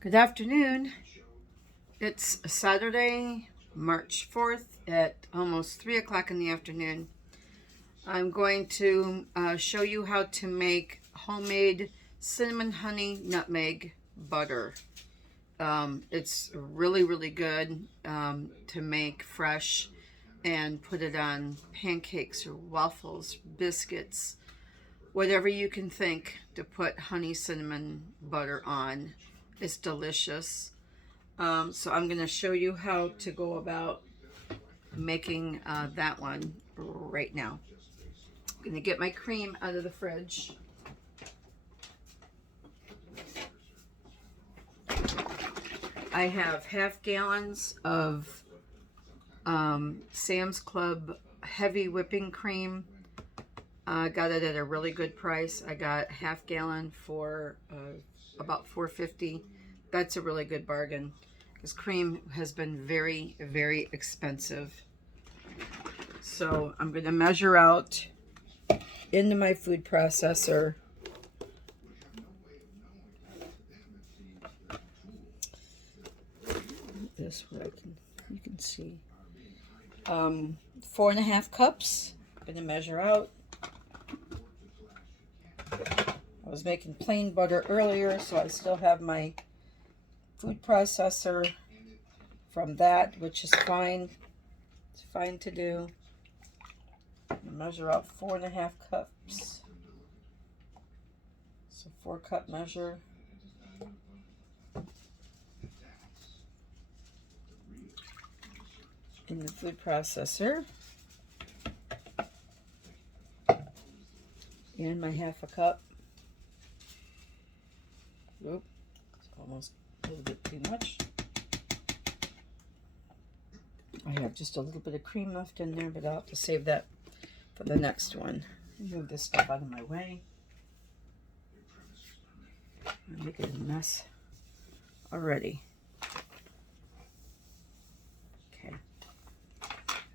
Good afternoon. It's Saturday, March 4th at almost 3 o'clock in the afternoon. I'm going to show you how to make homemade cinnamon honey nutmeg butter. It's really, really good to make fresh and put it on pancakes or waffles, biscuits, whatever you can think to put honey cinnamon butter on. It's delicious. So I'm going to show you how to go about making that one right now. I'm going to get my cream out of the fridge. I have half gallons of Sam's Club heavy whipping cream. I got it at a really good price. I got half gallon for about $4.50. That's a really good bargain because cream has been very, very expensive. So I'm going to measure out into my food processor this way you can see 4.5 cups. I'm going to measure out. I was making plain butter earlier, so I still have my food processor from that, which is fine. It's fine to do. Measure out 4.5 cups. So 4-cup measure. In the food processor. And my 1/2 cup. Oop, it's almost a little bit too much. I have just a little bit of cream left in there, but I'll have to save that for the next one. Move this stuff out of my way. I'm making a mess already. Okay.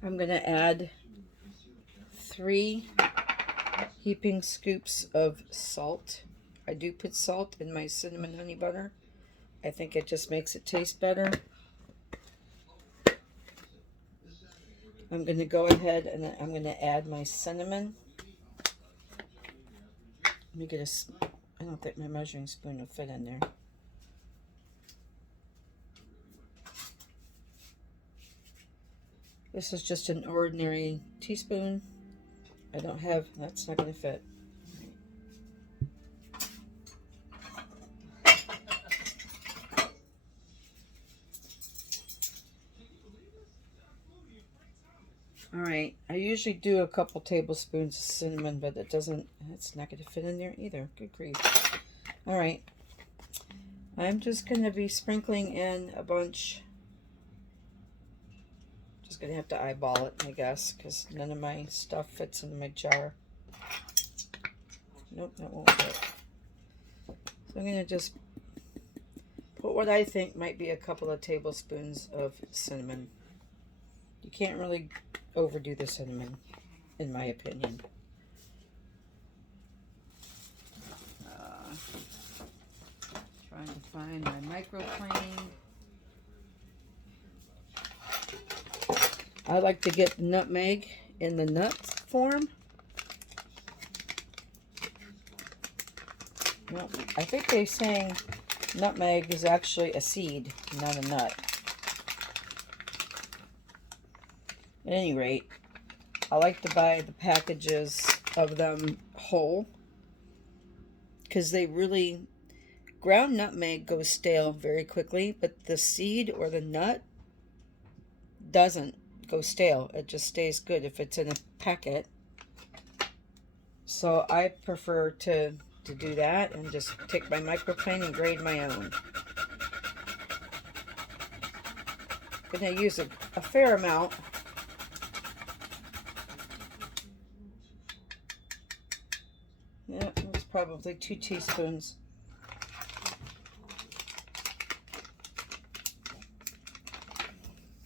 I'm going to add 3 heaping scoops of salt. I do put salt in my cinnamon honey butter. I think it just makes it taste better. I'm going to go ahead and I'm going to add my cinnamon. Let me get I don't think my measuring spoon will fit in there. This is just an ordinary teaspoon. That's not going to fit. All right, I usually do a couple tablespoons of cinnamon, but it's not going to fit in there either. Good grief. All right, I'm just going to be sprinkling in a bunch. Just going to have to eyeball it, I guess, because none of my stuff fits in my jar. Nope, that won't fit. So I'm going to just put what I think might be a couple of tablespoons of cinnamon. You can't really overdo the cinnamon, in my opinion. Trying to find my microplane. I like to get nutmeg in the nut form. Well, I think they're saying nutmeg is actually a seed, not a nut. At any rate, I like to buy the packages of them whole because ground nutmeg goes stale very quickly, but the seed or the nut doesn't go stale. It just stays good if it's in a packet. So I prefer to do that and just take my microplane and grade my own. I'm going to use a fair amount. Yeah, it's probably 2 teaspoons.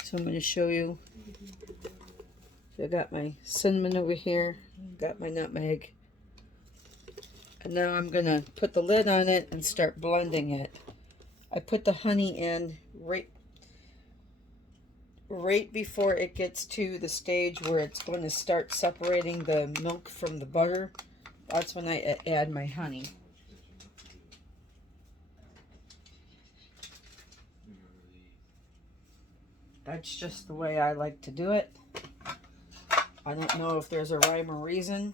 So I'm going to show you. So I got my cinnamon over here, got my nutmeg. And now I'm going to put the lid on it and start blending it. I put the honey in right before it gets to the stage where it's going to start separating the milk from the butter. That's when I add my honey. That's just the way I like to do it. I don't know if there's a rhyme or reason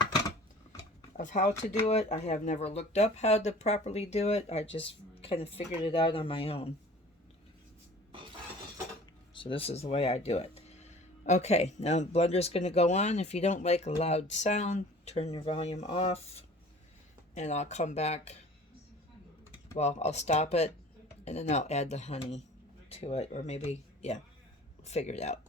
of how to do it. I have never looked up how to properly do it. I just kind of figured it out on my own. So this is the way I do it. Okay, now the blender's going to go on. If you don't like a loud sound, turn your volume off. And I'll come back. Well, I'll stop it. And then I'll add the honey to it. Or maybe, yeah, figure it out.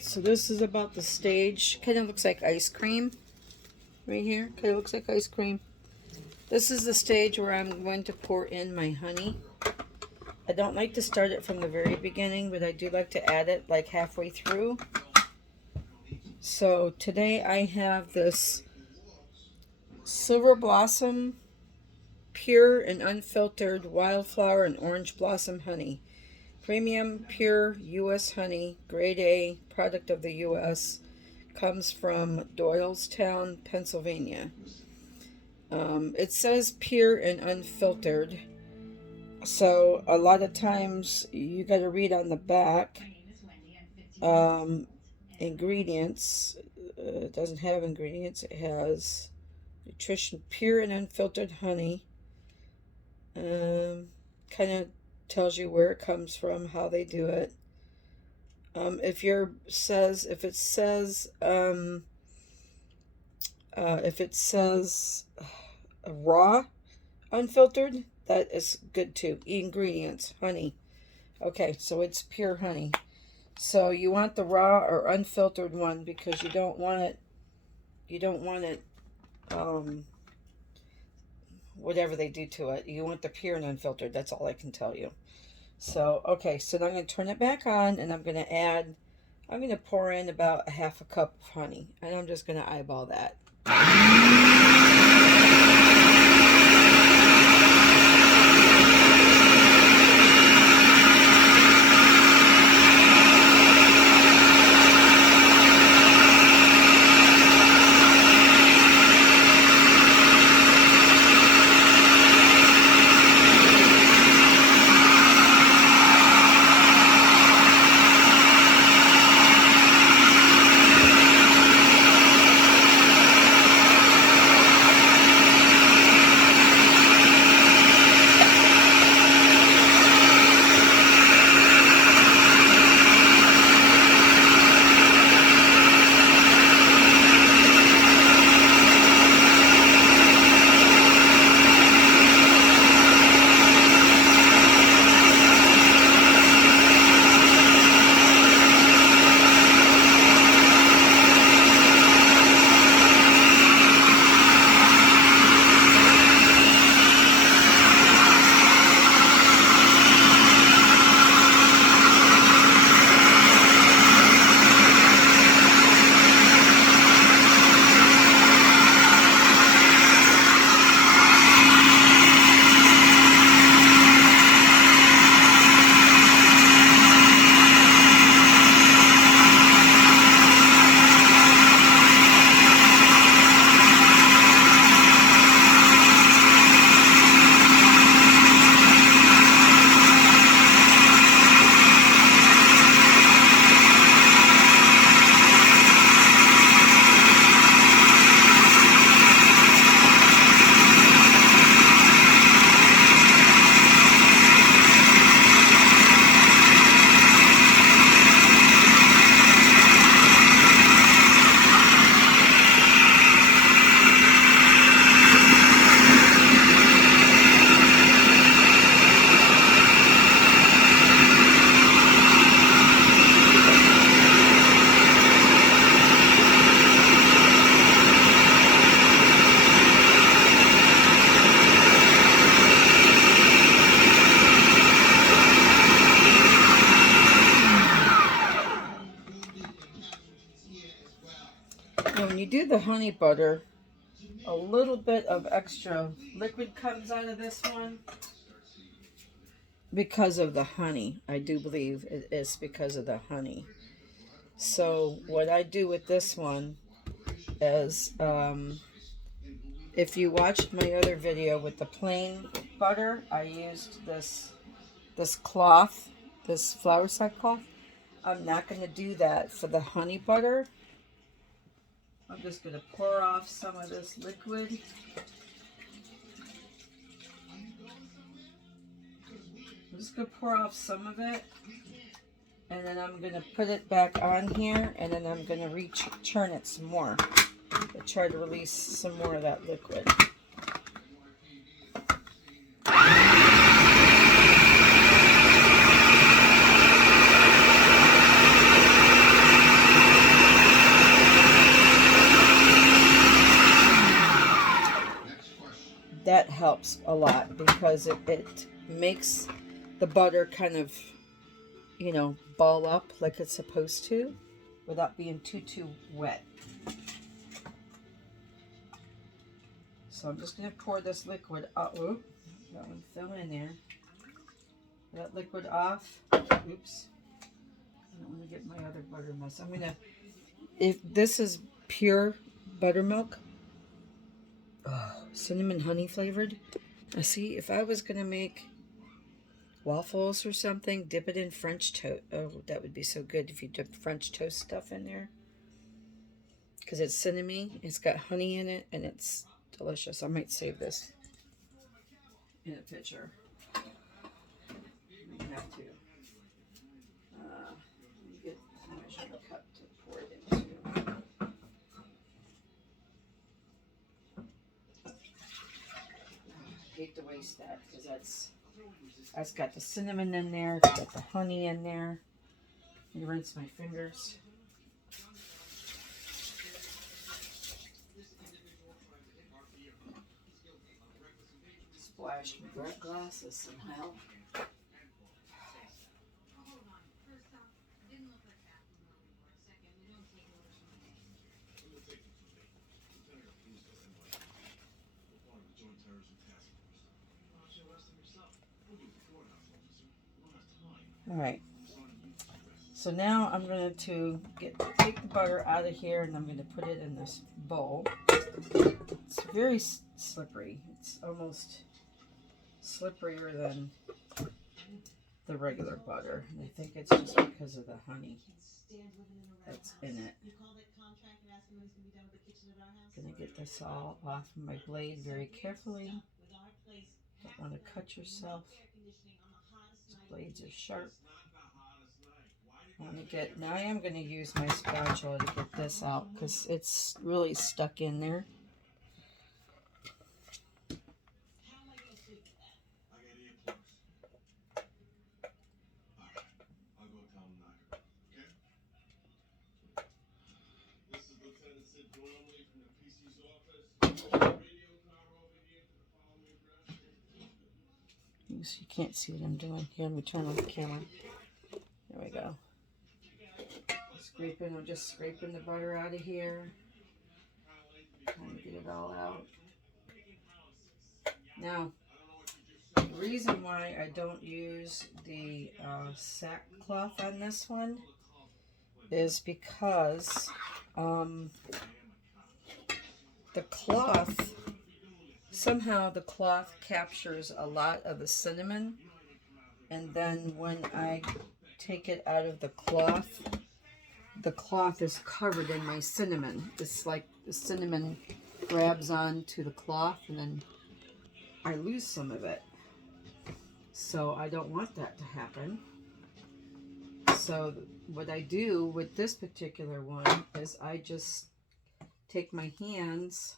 So this is about the stage. Kind of looks like ice cream right here. Kind of looks like ice cream. This is the stage where I'm going to pour in my honey. I don't like to start it from the very beginning, but I do like to add it like halfway through. So today I have this Silver Blossom pure and unfiltered wildflower and orange blossom honey. Premium pure U.S. honey, grade A, product of the U.S. Comes from Doylestown, Pennsylvania. It says pure and unfiltered. So a lot of times you got to read on the back ingredients. It doesn't have ingredients. It has nutrition, pure and unfiltered honey. Kind of tells you where it comes from, how they do it. If it says raw, unfiltered, that is good too. Ingredients, honey. Okay, so it's pure honey. So you want the raw or unfiltered one because you don't want it, whatever they do to it. You want the pure and unfiltered. That's all I can tell you. So, okay, so now I'm going to turn it back on, and I'm going to pour in about a half a cup of honey, and I'm just going to eyeball that. Now, when you do the honey butter, a little bit of extra liquid comes out of this one because of the honey. I do believe it is because of the honey. So what I do with this one is, if you watched my other video with the plain butter, I used this cloth, this flour sack cloth. I'm not going to do that for the honey butter. I'm just going to pour off some of this liquid. I'm just going to pour off some of it. And then I'm going to put it back on here. And then I'm going to churn it some more. To try to release some more of that liquid. That helps a lot because it makes the butter kind of, ball up like it's supposed to without being too wet. So I'm just going to pour this liquid out. Oop, that one fell in there. That liquid off. Oops. I don't want to get my other butter mess. I'm going to, if this is pure buttermilk, cinnamon honey flavored. I see, if I was going to make waffles or something, dip it in French toast. Oh, that would be so good if you dip French toast stuff in there. because it's cinnamon. It's got honey in it, and it's delicious. I might save this in a picture. I have to. Let me get a measuring cup to pour it into. I hate to waste that because that's got the cinnamon in there. It's got the honey in there. You rinse my fingers. Splash my glasses somehow. All right. So now I'm going to take the butter out of here, and I'm going to put it in this bowl. It's very slippery. It's almost slipperier than the regular butter. And I think it's just because of the honey that's in it. I'm going to get this all off of my blade very carefully. Don't want to cut yourself. These blades are sharp. Now I am going to use my spatula to get this out because it's really stuck in there. You can't see what I'm doing. Here, let me turn on the camera. There we go. I'm just scraping the butter out of here. Trying to get it all out. Now, the reason why I don't use the sackcloth on this one is because somehow the cloth captures a lot of the cinnamon, and then when I take it out of the cloth is covered in my cinnamon. It's like the cinnamon grabs onto the cloth, and then I lose some of it. So I don't want that to happen. So what I do with this particular one is I just take my hands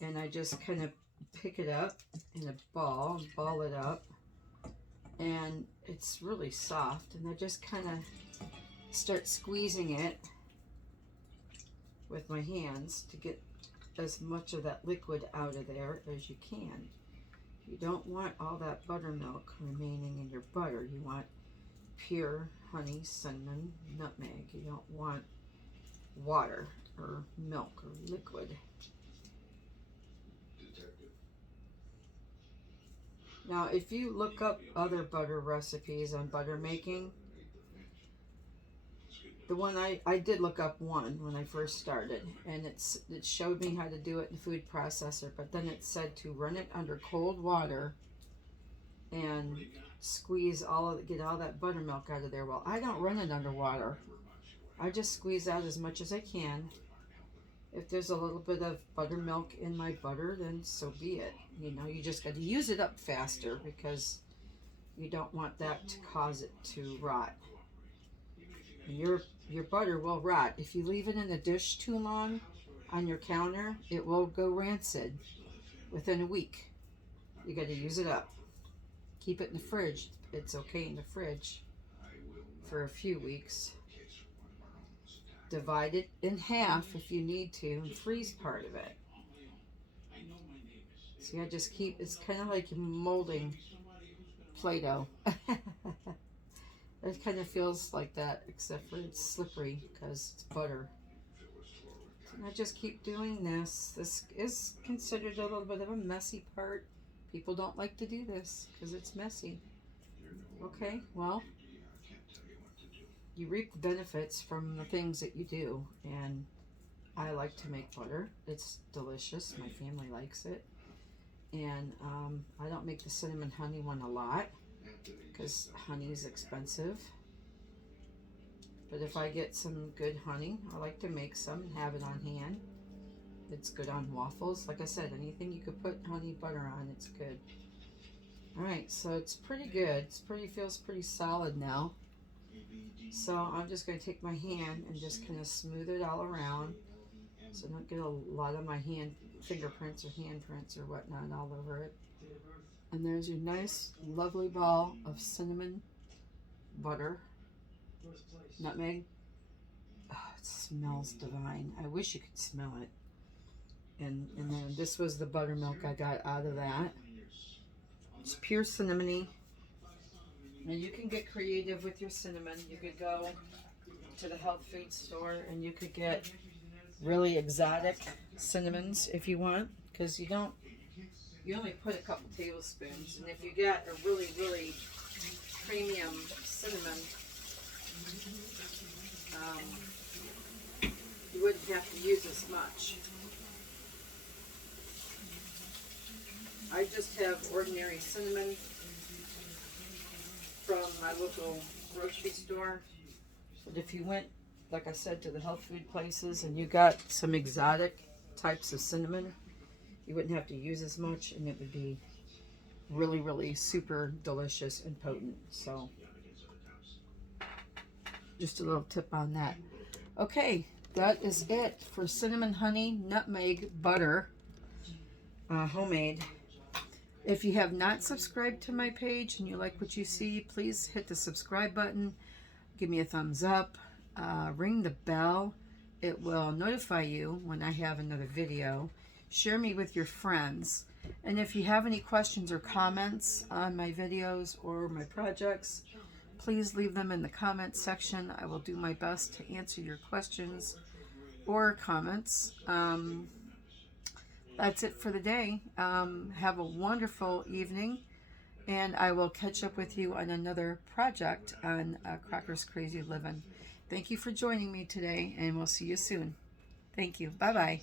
and I just kind of pick it up in a ball it up, and it's really soft, and I just kind of start squeezing it with my hands to get as much of that liquid out of there as you can. You don't want all that buttermilk remaining in your butter. You want pure honey, cinnamon, nutmeg. You don't want water or milk or liquid. Now, if you look up other butter recipes on butter making, the one I did look up one when I first started, and it showed me how to do it in the food processor, but then it said to run it under cold water and squeeze get all that buttermilk out of there. Well, I don't run it under water. I just squeeze out as much as I can. If there's a little bit of buttermilk in my butter, then so be it. You know, you just got to use it up faster because you don't want that to cause it to rot. And your butter will rot. If you leave it in a dish too long on your counter, it will go rancid within a week. You got to use it up. Keep it in the fridge. It's okay in the fridge for a few weeks. Divide it in half if you need to and freeze part of it. See, it's kind of like molding Play-Doh. It kind of feels like that, except for it's slippery because it's butter. And I just keep doing this. This is considered a little bit of a messy part. People don't like to do this because it's messy. Okay, well, you reap the benefits from the things that you do, and I like to make butter. It's delicious. My family likes it. And I don't make the cinnamon honey one a lot because honey is expensive. But if I get some good honey, I like to make some and have it on hand. It's good on waffles. Like I said, anything you could put honey butter on, it's good. Alright, so it's pretty good. Feels pretty solid now. So I'm just going to take my hand and just kind of smooth it all around, so I don't get a lot of my fingerprints or handprints or whatnot all over it. And there's your nice, lovely ball of cinnamon butter, nutmeg. Oh, it smells divine. I wish you could smell it. And then this was the buttermilk I got out of that. It's pure cinnamony. And you can get creative with your cinnamon. You could go to the health food store and you could get really exotic cinnamons if you want, because you only put a couple tablespoons. And if you get a really, really premium cinnamon, you wouldn't have to use as much. I just have ordinary cinnamon from my local grocery store. But if you went, like I said, to the health food places and you got some exotic types of cinnamon, you wouldn't have to use as much, and it would be really, really super delicious and potent. So just a little tip on that. Okay, that is it for cinnamon honey nutmeg butter, homemade. If you have not subscribed to my page and you like what you see, please hit the subscribe button, give me a thumbs up, ring the bell. It will notify you when I have another video. Share me with your friends. And if you have any questions or comments on my videos or my projects, please leave them in the comments section. I will do my best to answer your questions or comments. That's it for the day. Have a wonderful evening, and I will catch up with you on another project on Crocker's Crazy Living. Thank you for joining me today, and we'll see you soon. Thank you. Bye-bye.